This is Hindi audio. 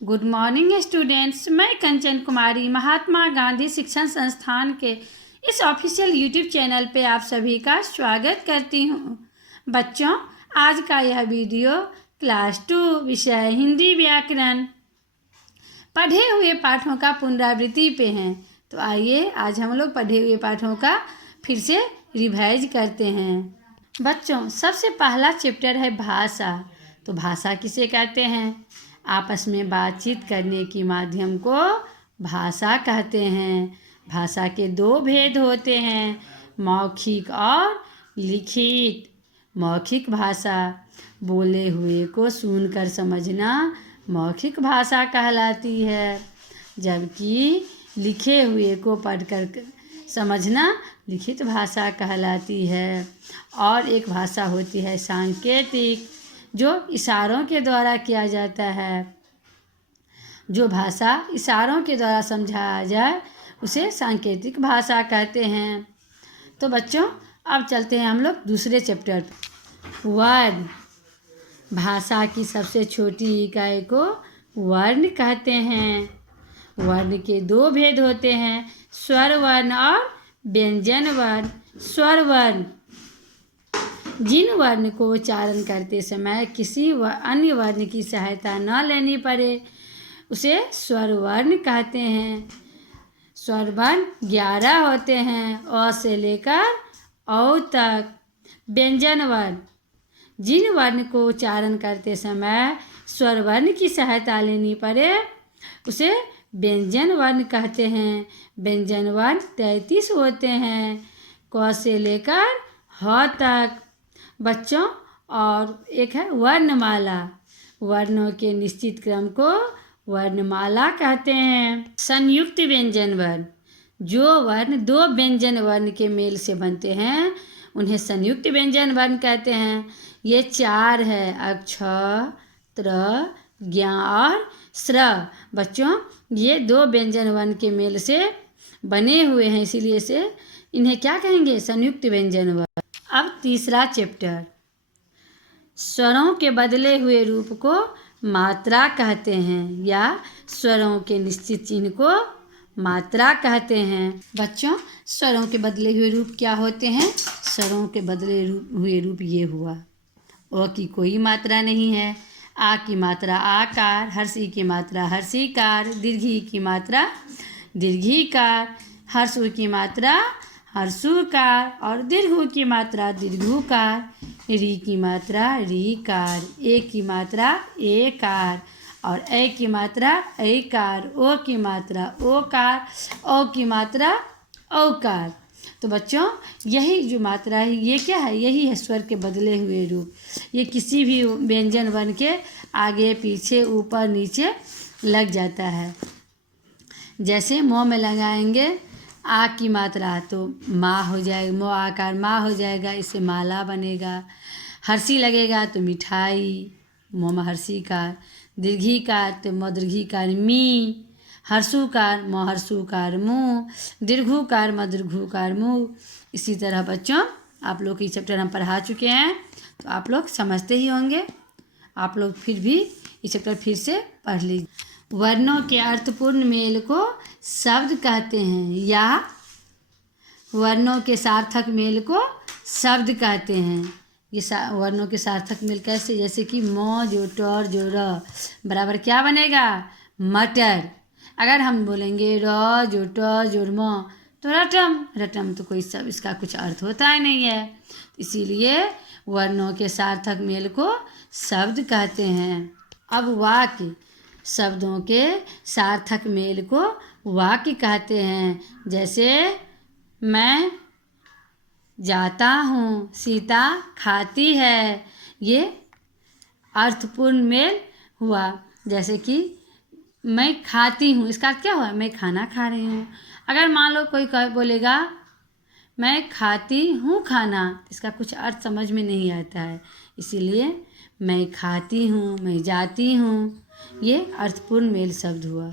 Good morning students. मैं कंचन कुमारी महात्मा गांधी शिक्षण संस्थान के इस ऑफिशियल यूट्यूब चैनल पे आप सभी का स्वागत करती हूँ। बच्चों, आज का यह वीडियो क्लास 2 विषय हिंदी व्याकरण पढ़े हुए पाठों का पुनरावृत्ति पे हैं। तो आइए आज हम लोग पढ़े हुए पाठों का फिर से रिवाइज करते हैं। बच्चों, सबसे पहला चैप्टर है भाषा। तो भाषा किसे कहते हैं? आपस में बातचीत करने की माध्यम को भाषा कहते हैं। भाषा के दो भेद होते हैं, मौखिक और लिखित। मौखिक भाषा बोले हुए को सुनकर समझना मौखिक भाषा कहलाती है, जबकि लिखे हुए को पढ़कर समझना लिखित भाषा कहलाती है। और एक भाषा होती है सांकेतिक, जो इशारों के द्वारा किया जाता है। जो भाषा इशारों के द्वारा समझाया जाए उसे सांकेतिक भाषा कहते हैं। तो बच्चों, अब चलते हैं हम लोग दूसरे चैप्टर पर। वर्ण। भाषा की सबसे छोटी इकाई को वर्ण कहते हैं। वर्ण के दो भेद होते हैं, स्वर वर्ण और व्यंजन वर्ण। स्वर वर्ण जिन वर्ण को उच्चारण करते समय किसी अन्य वर्ण की सहायता न लेनी पड़े उसे स्वर वर्ण कहते हैं। स्वर वर्ण 11 होते हैं, अ से लेकर औ तक। व्यंजन वर्ण जिन वर्ण को उच्चारण करते समय स्वर वर्ण की सहायता लेनी पड़े उसे व्यंजन वर्ण कहते हैं। व्यंजन वर्ण 33 होते हैं, क से लेकर ह तक। बच्चों, और एक है वर्णमाला। वर्णों के निश्चित क्रम को वर्णमाला कहते हैं। संयुक्त व्यंजन वर्ण जो वर्ण दो व्यंजन वर्ण के मेल से बनते हैं उन्हें संयुक्त व्यंजन वर्ण कहते हैं। ये 4 है, अक्ष, त्र, ज्ञ और स्र। बच्चों, ये दो व्यंजन वर्ण के मेल से बने हुए हैं, इसीलिए से इन्हें क्या कहेंगे? संयुक्त व्यंजन वर्ण। अब तीसरा चैप्टर। स्वरों के बदले हुए रूप को मात्रा कहते हैं, या स्वरों के निश्चित चिन्ह को मात्रा कहते हैं। बच्चों, स्वरों के बदले हुए रूप क्या होते हैं? स्वरों के बदले हुए रूप ये हुआ, अ की कोई मात्रा नहीं है, आ की मात्रा आकार, हर्षी की मात्रा हर्षीकार, दीर्घी की मात्रा दीर्घीकार, हर्षु की मात्रा हर्षुकार और दीर्घु की मात्रा दीर्घुकार, री की मात्रा रीकार, ए की मात्रा एकार और ए की मात्रा ऐकार, ओ की मात्रा ओकार, औ की मात्रा औकार। तो बच्चों, यही जो मात्रा है ये क्या है? यही है स्वर के बदले हुए रूप। ये किसी भी व्यंजन वर्ण के आगे पीछे ऊपर नीचे लग जाता है। जैसे मोह में लगाएंगे आ की मात्रा तो माँ हो जाएगा, मो आकार माँ हो जाएगा, इससे माला बनेगा। हर्षी लगेगा तो मिठाई, मोम हर्षीकार। दीर्घीकार तो म दीर्घीकार मी, हर्षुकार म हर्षुकार मुँह, दीर्घुकार म दीर्घुकार मुँह। इसी तरह बच्चों, आप लोग ये चैप्टर हम पढ़ा चुके हैं तो आप लोग समझते ही होंगे। आप लोग फिर भी ये चैप्टर फिर से पढ़ लीजिए। वर्णों के अर्थपूर्ण मेल को शब्द कहते हैं, या वर्णों के सार्थक मेल को शब्द कहते हैं। ये वर्णों के सार्थक मेल कैसे? जैसे कि म जो टर जो र बराबर क्या बनेगा? मटर। अगर हम बोलेंगे र जो ट जो म तो रटम। रटम तो कोई सब इसका कुछ अर्थ होता ही नहीं है, इसीलिए वर्णों के सार्थक मेल को शब्द कहते हैं। अब वाक्य। शब्दों के सार्थक मेल को वाक्य कहते हैं। जैसे मैं जाता हूँ, सीता खाती है, ये अर्थपूर्ण मेल हुआ। जैसे कि मैं खाती हूँ, इसका क्या हुआ? मैं खाना खा रही हूँ। अगर मान लो कोई बोलेगा मैं खाती हूँ खाना, इसका कुछ अर्थ समझ में नहीं आता है, इसीलिए मैं खाती हूँ, मैं जाती हूँ, ये अर्थपूर्ण मेल शब्द हुआ।